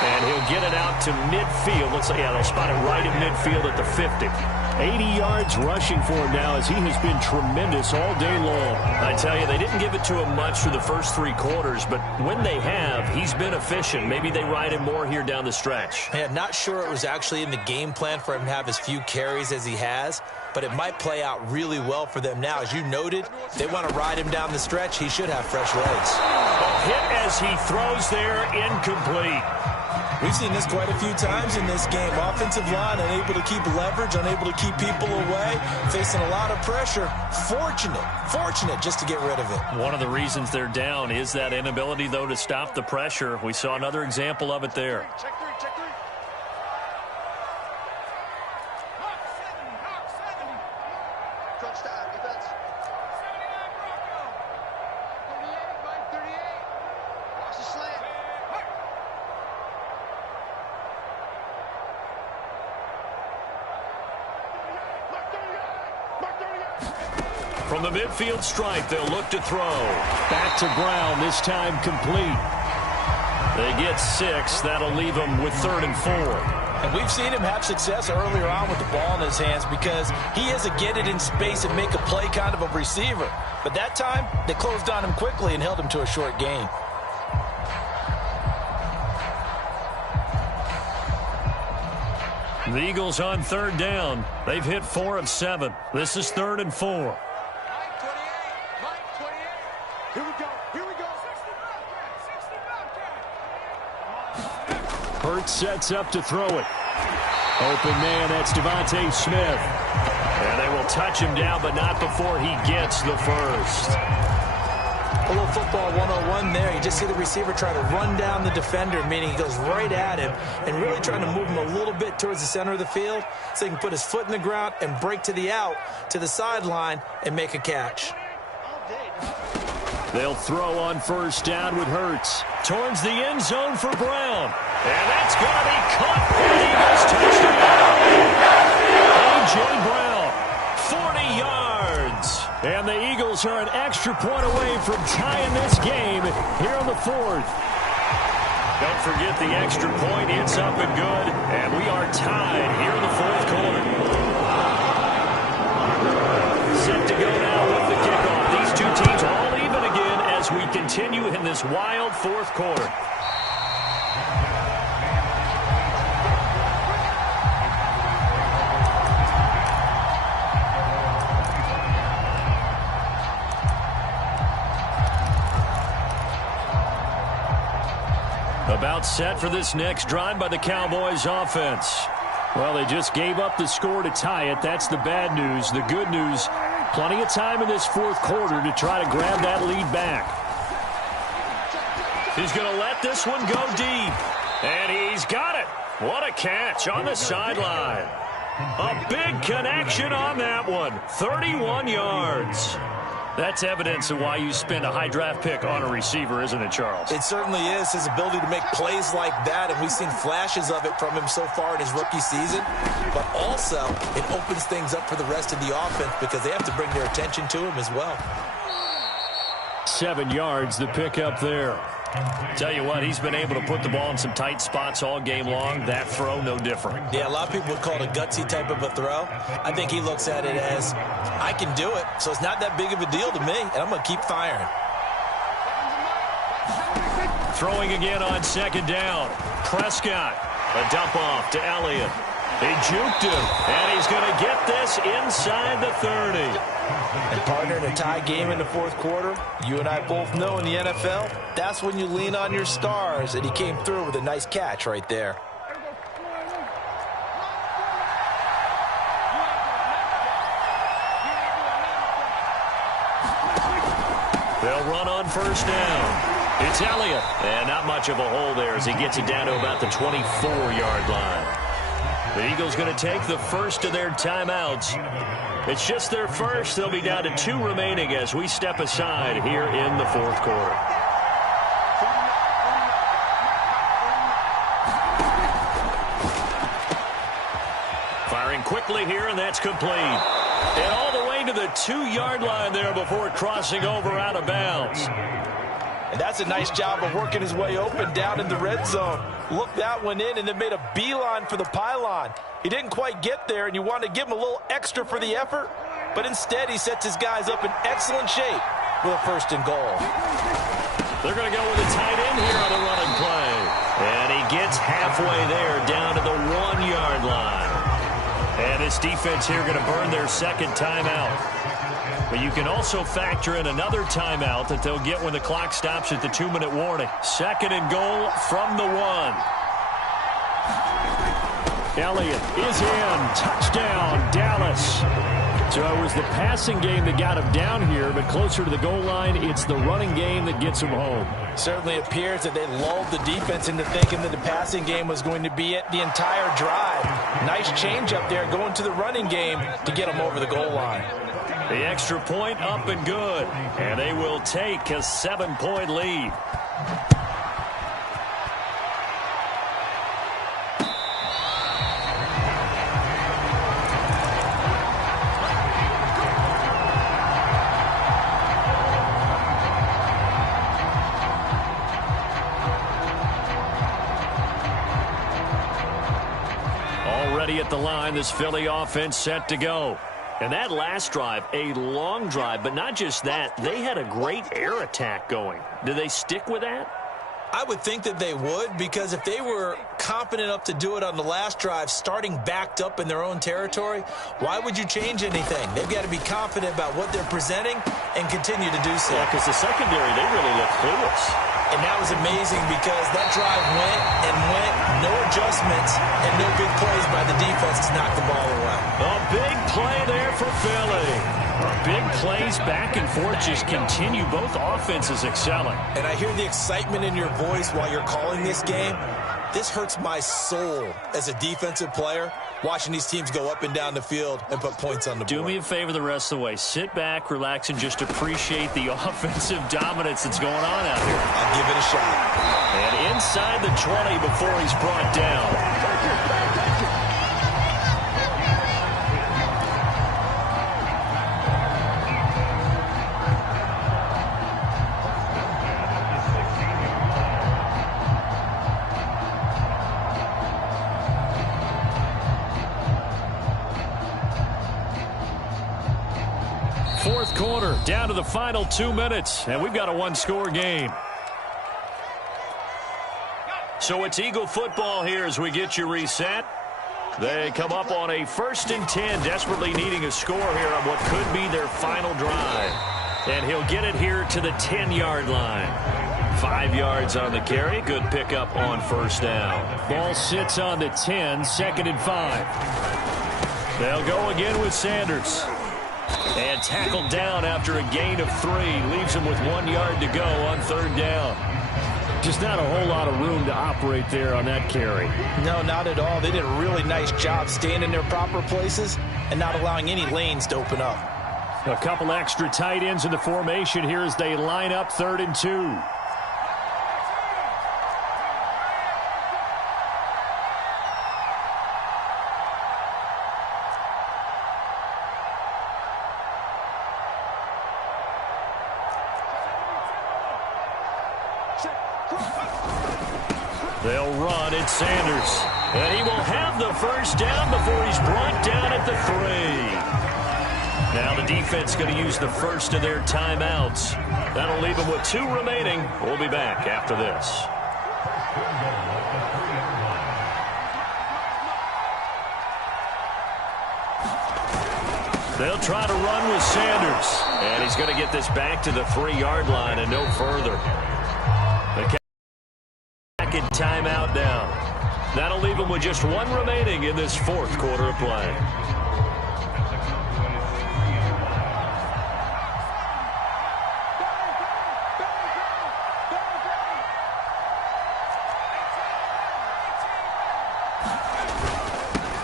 And he'll get it out to midfield. Looks like, yeah, they'll spot it right at midfield at the 50. 80 yards rushing for him now as he has been tremendous all day long. I tell you, they didn't give it to him much through the first 3 quarters, but when they have, he's been efficient. Maybe they ride him more here down the stretch. Yeah, not sure it was actually in the game plan for him to have as few carries as he has, but it might play out really well for them now. As you noted, if they want to ride him down the stretch, he should have fresh legs. A hit as he throws there, incomplete. We've seen this quite a few times in this game. Offensive line unable to keep leverage, unable to keep people away, facing a lot of pressure. Fortunate just to get rid of it. One of the reasons they're down is that inability, though, to stop the pressure. We saw another example of it there. Check 3, check 3. Touchdown, defense. 38, Mike, 38. Watch the slant. From the midfield stripe, they'll look to throw. Back to Brown, this time complete. They get 6. That'll leave them with 3rd and 4. And we've seen him have success earlier on with the ball in his hands because he is a get it in space and make a play kind of a receiver. But that time, they closed on him quickly and held him to a short gain. The Eagles on 3rd down. They've hit 4 of 7. This is 3rd and 4. Here we go. Hurts sets up to throw it. Open man, that's Devontae Smith. And they will They'll touch him down, but not before he gets the first. A little football 101 there. You just see the receiver try to run down the defender, meaning he goes right at him and really trying to move him a little bit towards the center of the field so he can put his foot in the ground and break to the out, to the sideline, and make a catch. They'll throw on first down with Hurts. Towards the end zone for Brown. And that's going to be caught for the Eagles touchdown. A.J. Brown, 40 yards. And the Eagles are an extra point away from tying this game here in the fourth. Don't forget the extra point. It's up and good. And we are tied here in the fourth quarter. Set to go now with the kickoff. These two teams all even again as we continue in this wild fourth quarter. About set for this next drive by the Cowboys offense. Well, they just gave up the score to tie it. That's the bad news. The good news, plenty of time in this fourth quarter to try to grab that lead back. He's going to let this one go deep. And he's got it. What a catch on the sideline. A big connection on that one. 31 yards. That's evidence of why you spend a high draft pick on a receiver, isn't it, Charles? It certainly is. His ability to make plays like that, and we've seen flashes of it from him so far in his rookie season. But also, it opens things up for the rest of the offense because they have to bring their attention to him as well. 7 yards, the pick up there. Tell you what, he's been able to put the ball in some tight spots all game long. That throw, no different. Yeah, a lot of people would call it a gutsy type of a throw. I think he looks at it as, I can do it, so it's not that big of a deal to me, and I'm going to keep firing. Throwing again on second down. Prescott, a dump off to Elliott. He juked him, and he's going to get this inside the 30. And partner, in a tie game in the fourth quarter, you and I both know in the NFL, that's when you lean on your stars, and he came through with a nice catch right there. They'll run on first down. It's Elliott, and not much of a hole there as he gets it down to about the 24-yard line. The Eagles going to take the first of their timeouts. It's just their first. They'll be down to 2 remaining as we step aside here in the fourth quarter. Firing quickly here, and that's complete. And all the way to the 2-yard line there before crossing over out of bounds. And that's a nice job of working his way open down in the red zone. Looked that one in and then made a beeline for the pylon. He didn't quite get there, and you want to give him a little extra for the effort, but instead he sets his guys up in excellent shape with a first and goal. They're going to go with a tight end here on the running play. And he gets halfway there down to the 1-yard line. And this defense here going to burn their second timeout. But you can also factor in another timeout that they'll get when the clock stops at the 2-minute warning. Second and goal from the 1. Elliott is in. Touchdown, Dallas. So it was the passing game that got him down here, but closer to the goal line, it's the running game that gets him home. Certainly appears that they lulled the defense into thinking that the passing game was going to be it the entire drive. Nice change up there going to the running game to get him over the goal line. The extra point up and good, and they will take a 7-point lead. Already at the line, this Philly offense set to go. And that last drive, a long drive, but not just that. They had a great air attack going. Do they stick with that? I would think that they would, because if they were confident enough to do it on the last drive, starting backed up in their own territory, why would you change anything? They've got to be confident about what they're presenting and continue to do so. Yeah, because the secondary, they really look clueless. And that was amazing because that drive went and went, no adjustments and no big plays by the defense to knock the ball away. A big play there for Philly. Big plays back and forth just continue. Both offenses excelling. And I hear the excitement in your voice while you're calling this game. This hurts my soul as a defensive player, watching these teams go up and down the field and put points on the board. Do me a favor the rest of the way. Sit back, relax, and just appreciate the offensive dominance that's going on out here. I'll give it a shot. And inside the 20 before he's brought down. Fourth quarter, down to the final 2 minutes, and we've got a one-score game. So it's Eagle football here as we get you reset. They come up on a 1st and 10, desperately needing a score here on what could be their final drive. And he'll get it here to the 10-yard line. 5 yards on the carry. Good pickup on first down. Ball sits on the 10, 2nd and 5. They'll go again with Sanders. And tackled down after a gain of 3. Leaves him with 1 yard to go on 3rd down. Just not a whole lot of room to operate there on that carry. No, not at all. They did a really nice job staying in their proper places and not allowing any lanes to open up. A couple extra tight ends in the formation here as they line up 3rd and 2. They'll run at Sanders. And he will have the first down before he's brought down at the 3. Now the defense going to use the first of their timeouts. That'll leave them with 2 remaining. We'll be back after this. They'll try to run with Sanders. And he's going to get this back to the 3-yard line and no further. The second timeout down. That'll leave him with just 1 remaining in this 4th quarter of play.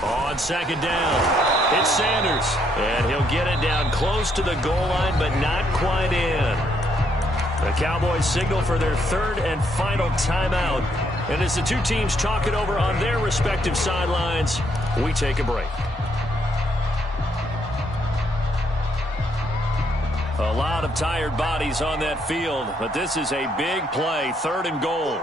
On 2nd down, it's Sanders. And he'll get it down close to the goal line, but not quite in. The Cowboys signal for their 3rd and final timeout. And as the two teams talk it over on their respective sidelines, we take a break. A lot of tired bodies on that field, but this is a big play, 3rd and goal.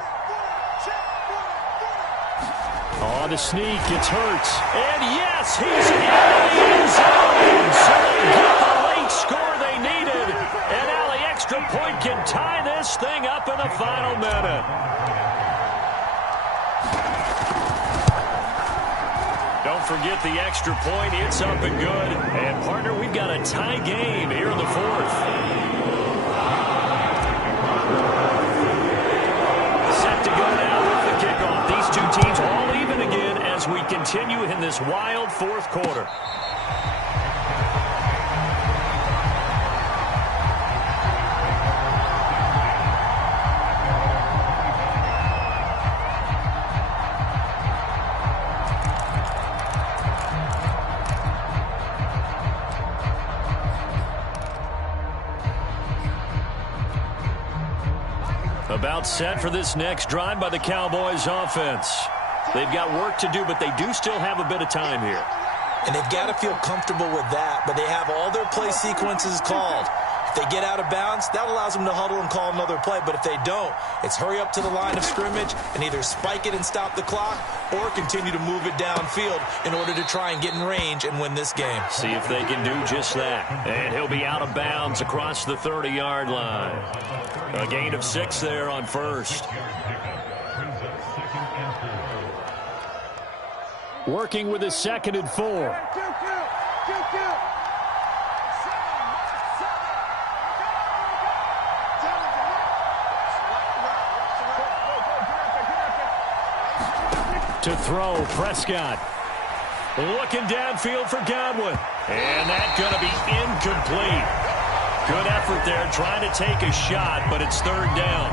On the sneak, it's Hurts. And yes, he's in the end zone. So they get the late score they needed. And now the extra point can tie this thing up in the final minute. Don't forget the extra point. It's up and good. And, partner, we've got a tie game here in the 4th. Set to go now with the kickoff. These two teams all even again as we continue in this wild 4th quarter. About set for this next drive by the Cowboys offense. They've got work to do, but they do still have a bit of time here. And they've got to feel comfortable with that, but they have all their play sequences called. If they get out of bounds, that allows them to huddle and call another play. But if they don't, it's hurry up to the line of scrimmage and either spike it and stop the clock or continue to move it downfield in order to try and get in range and win this game. See if they can do just that. And he'll be out of bounds across the 30-yard line. A gain of 6 there on first. Working with a 2nd and 4. To throw, Prescott. Looking downfield for Godwin. And that's going to be incomplete. Good effort there trying to take a shot, but it's third down.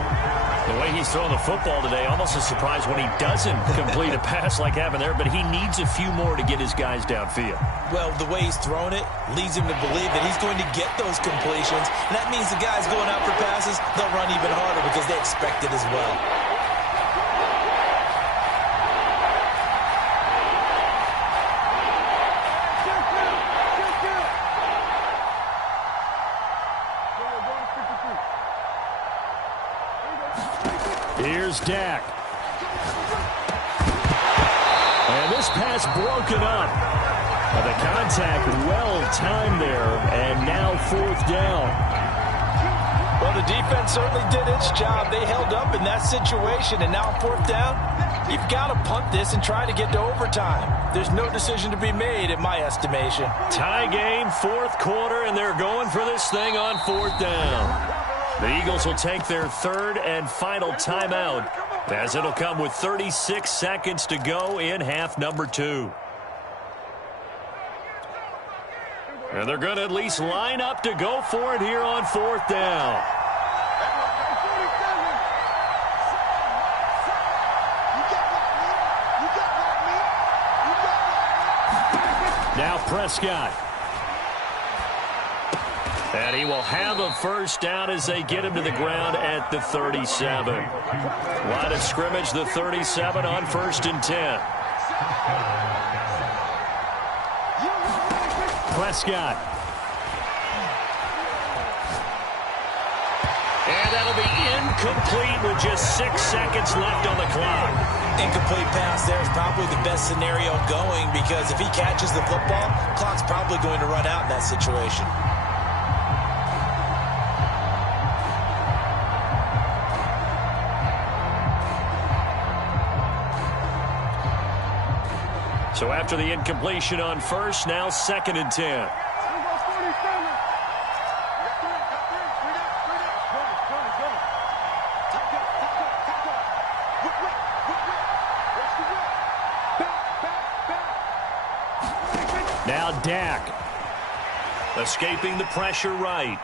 The way he's throwing the football today, almost a surprise when he doesn't complete a pass like happened there, but he needs a few more to get his guys downfield. Well, the way he's throwing it leads him to believe that he's going to get those completions, and that means the guys going out for passes, they'll run even harder because they expect it as well. Here's Dak. And this pass broken up. The contact well-timed there, and now fourth down. Well, the defense certainly did its job. They held up in that situation, and now fourth down, you've got to punt this and try to get to overtime. There's no decision to be made, in my estimation. Tie game, fourth quarter, and they're going for this thing on fourth down. The Eagles will take their third and final timeout, as it'll come with 36 seconds to go in half number 2. And they're going to at least line up to go for it here on fourth down. Now Prescott. And he will have a first down as they get him to the ground at the 37. Line of scrimmage, the 37 on 1st and 10. Prescott. And that'll be incomplete with just 6 seconds left on the clock. Incomplete pass there is probably the best scenario going because if he catches the football, clock's probably going to run out in that situation. So after the incompletion on first, now 2nd and 10. Now Dak. Escaping the pressure right.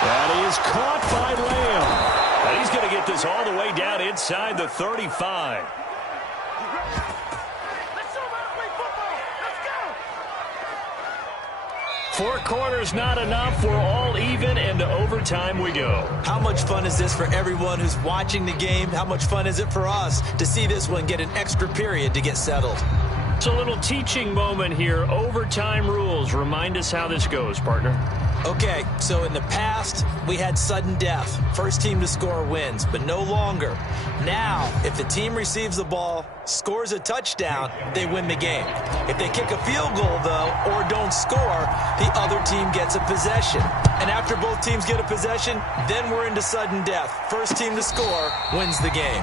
That is caught by Lamb. And he's going to get this all the way down inside the 35. Four quarters not enough. We're all even, and to overtime we go. How much fun is this for everyone who's watching the game? How much fun is it for us to see this one get an extra period to get settled? It's a little teaching moment here. Overtime rules. Remind us how this goes, partner. Okay, so in the past, we had sudden death. First team to score wins, but no longer. Now, if the team receives the ball, scores a touchdown, they win the game. If they kick a field goal, though, or don't score, the other team gets a possession. And after both teams get a possession, then we're into sudden death. First team to score wins the game.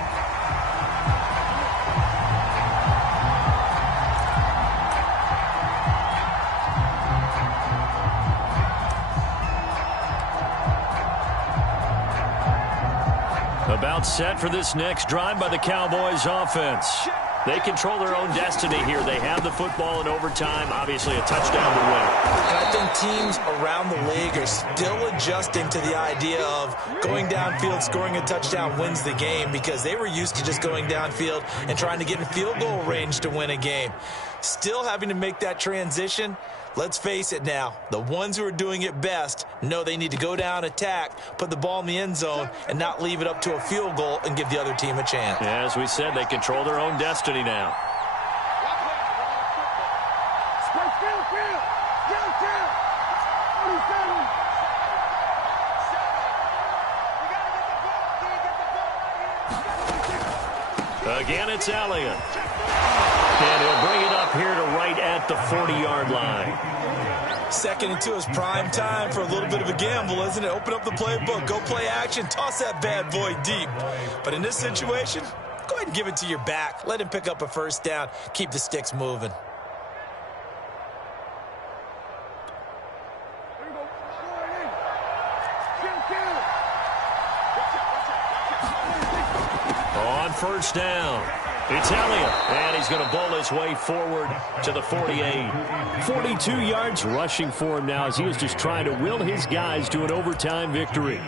About set for this next drive by the Cowboys offense. They control their own destiny here. They have the football in overtime, obviously a touchdown to win. And I think teams around the league are still adjusting to the idea of going downfield, scoring a touchdown wins the game because they were used to just going downfield and trying to get in field goal range to win a game. Still having to make that transition. Let's face it now, the ones who are doing it best know they need to go down, attack, put the ball in the end zone, and not leave it up to a field goal and give the other team a chance. Yeah, as we said, they control their own destiny now. Again, it's Elliott. And he'll bring it up here to right at the 40-yard line. 2nd and 2 is prime time for a little bit of a gamble, isn't it? Open up the playbook, go play action, toss that bad boy deep. But in this situation, go ahead and give it to your back. Let him pick up a first down. Keep the sticks moving. On first down, it's Elliott, and he's going to bowl his way forward to the 48. 42 yards rushing for him now as he is just trying to will his guys to an overtime victory.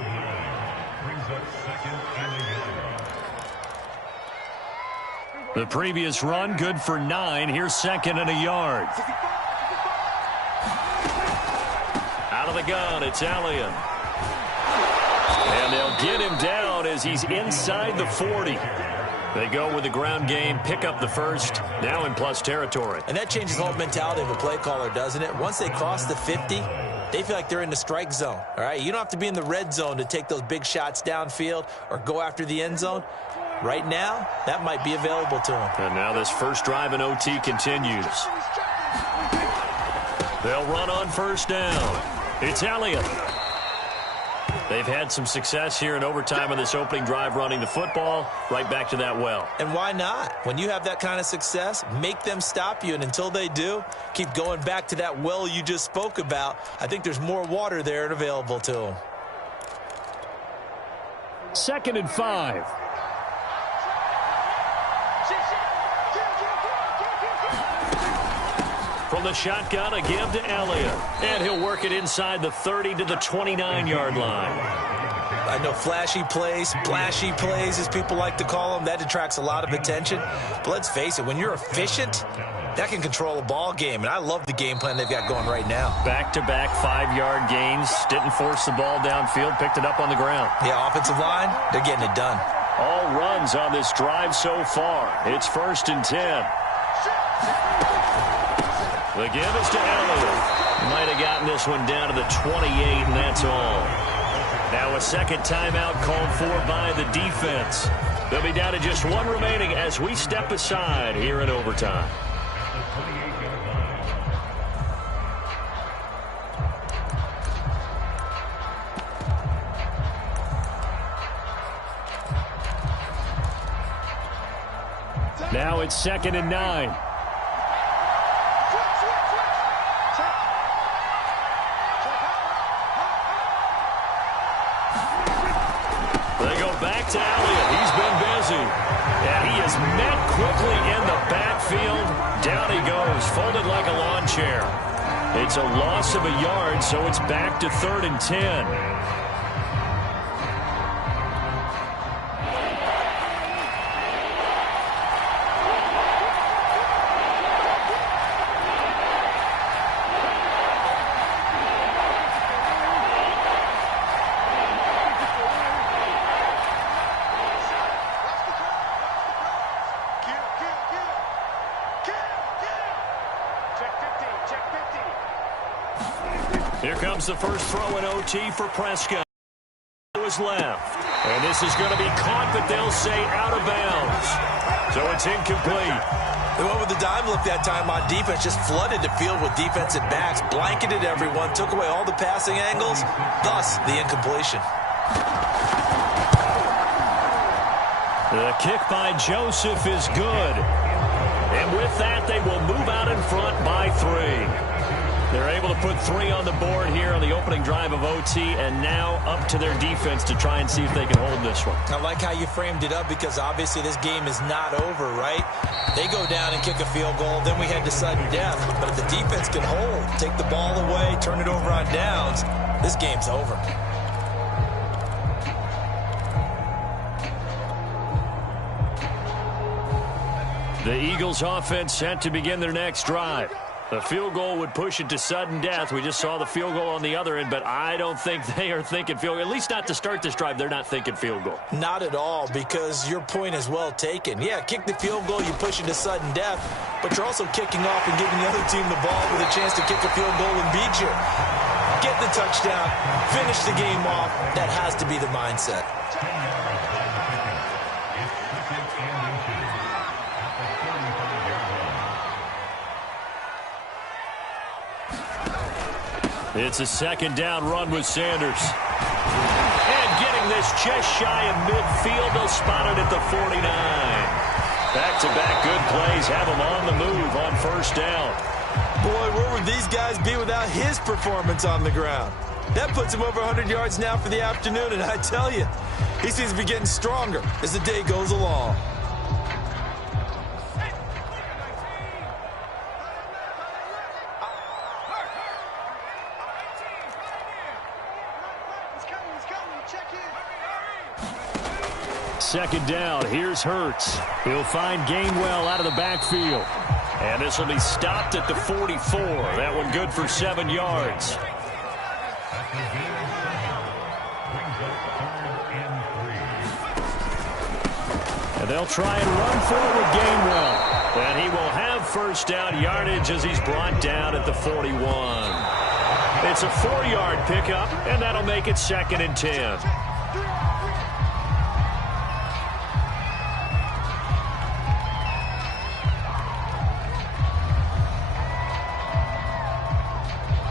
The previous run, good for 9. Here's 2nd and a yard. Out of the gun, it's Elliott. And they'll get him down as he's inside the 40. They go with the ground game, pick up the first, now in plus territory. And that changes the whole mentality of a play caller, doesn't it? Once they cross the 50, they feel like they're in the strike zone. All right, you don't have to be in the red zone to take those big shots downfield or go after the end zone. Right now, that might be available to him. And now this first drive in OT continues. They'll run on first down. It's Elliott. They've had some success here in overtime on this opening drive running the football. Right back to that well. And why not? When you have that kind of success, make them stop you. And until they do, keep going back to that well you just spoke about. I think there's more water there and available to them. 2nd and 5. From the shotgun, a give to Elliott. And he'll work it inside the 30 to the 29-yard line. I know flashy plays, splashy plays, as people like to call them, that attracts a lot of attention. But let's face it, when you're efficient, that can control a ball game. And I love the game plan they've got going right now. Back-to-back 5-yard gains. Didn't force the ball downfield. Picked it up on the ground. Yeah, offensive line, they're getting it done. All runs on this drive so far. It's 1st and 10. The give is to Elliott. Might have gotten this one down to the 28, and that's all. Now a second timeout called for by the defense. They'll be down to just one remaining as we step aside here in overtime. Now it's 2nd and 9. To Elliott. He's been busy. And he is met quickly in the backfield. Down he goes, folded like a lawn chair. It's a loss of a yard, so it's back to 3rd and 10. Here comes the first throw in OT for Prescott. Was left. And this is going to be caught, but they'll say out of bounds. So it's incomplete. They went with the dime look that time on defense, just flooded the field with defensive backs, blanketed everyone, took away all the passing angles, thus the incompletion. The kick by Joseph is good. And with that, they will move out in front by 3. They're able to put 3 on the board here on the opening drive of OT, and now up to their defense to try and see if they can hold this one. I like how you framed it up because obviously this game is not over, right? They go down and kick a field goal, then we head to sudden death. But if the defense can hold, take the ball away, turn it over on downs, this game's over. The Eagles offense set to begin their next drive. The field goal would push it to sudden death. We just saw the field goal on the other end, but I don't think they are thinking field goal. At least not to start this drive. They're not thinking field goal. Not at all, because your point is well taken. Yeah, kick the field goal, you push it to sudden death, but you're also kicking off and giving the other team the ball with a chance to kick a field goal and beat you. Get the touchdown, finish the game off. That has to be the mindset. It's a second down run with Sanders. And getting this just shy of midfield. They'll spot it at the 49. Back-to-back good plays have them on the move on first down. Boy, where would these guys be without his performance on the ground? That puts him over 100 yards now for the afternoon, and I tell you, he seems to be getting stronger as the day goes along. Second down, here's Hurts. He'll find Gainwell out of the backfield. And this will be stopped at the 44. That one good for 7 yards. And they'll try and run for it with Gainwell. And he will have first down yardage as he's brought down at the 41. It's a 4-yard pickup, and that'll make it 2nd and 10.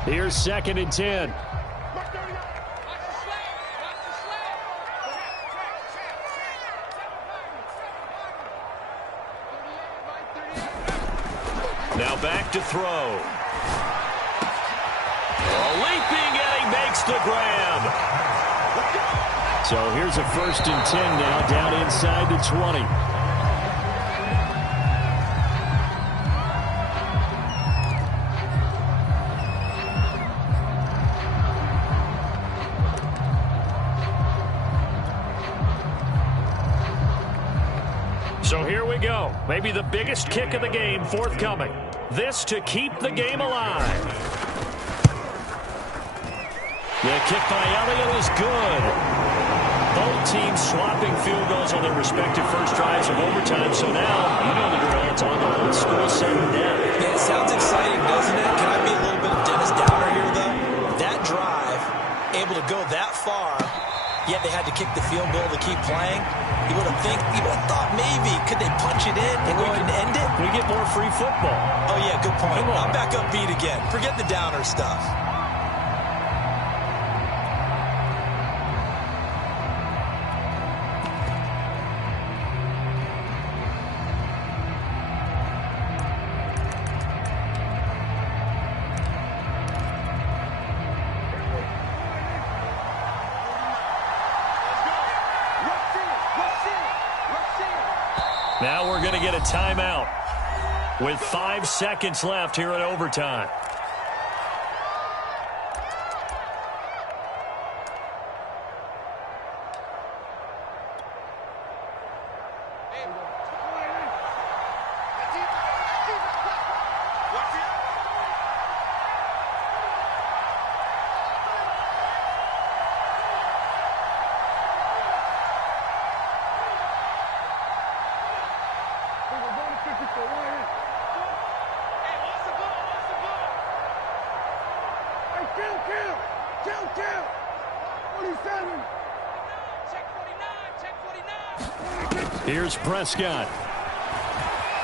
Here's 2nd and 10. Now back to throw. Leaping, and he makes the grab. So here's a 1st and 10 now, down inside the 20. So here we go. Maybe the biggest kick of the game forthcoming. This to keep the game alive. The kick by Elliott is good. Both teams swapping field goals on their respective first drives of overtime. So now, you know the drill. It's on the old school sudden death. Yeah, it sounds exciting, doesn't it? Can I be a little bit of Dennis Downer here, though? That drive, able to go that far, yet they had to kick the field goal to keep playing. You would have thought maybe, could they punch it in and go ahead and end it? We get more free football. Oh, yeah, good point. Come on. I'm back upbeat again. Forget the downer stuff. Now we're going to get a timeout with 5 seconds left here in overtime. Here's Prescott.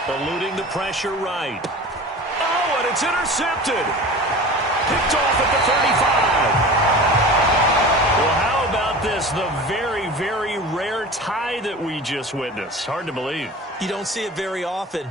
Eluding the pressure right. Oh, and it's intercepted. Picked off at the 35. Well, how about this? The very, very rare tie that we just witnessed. Hard to believe. You don't see it very often.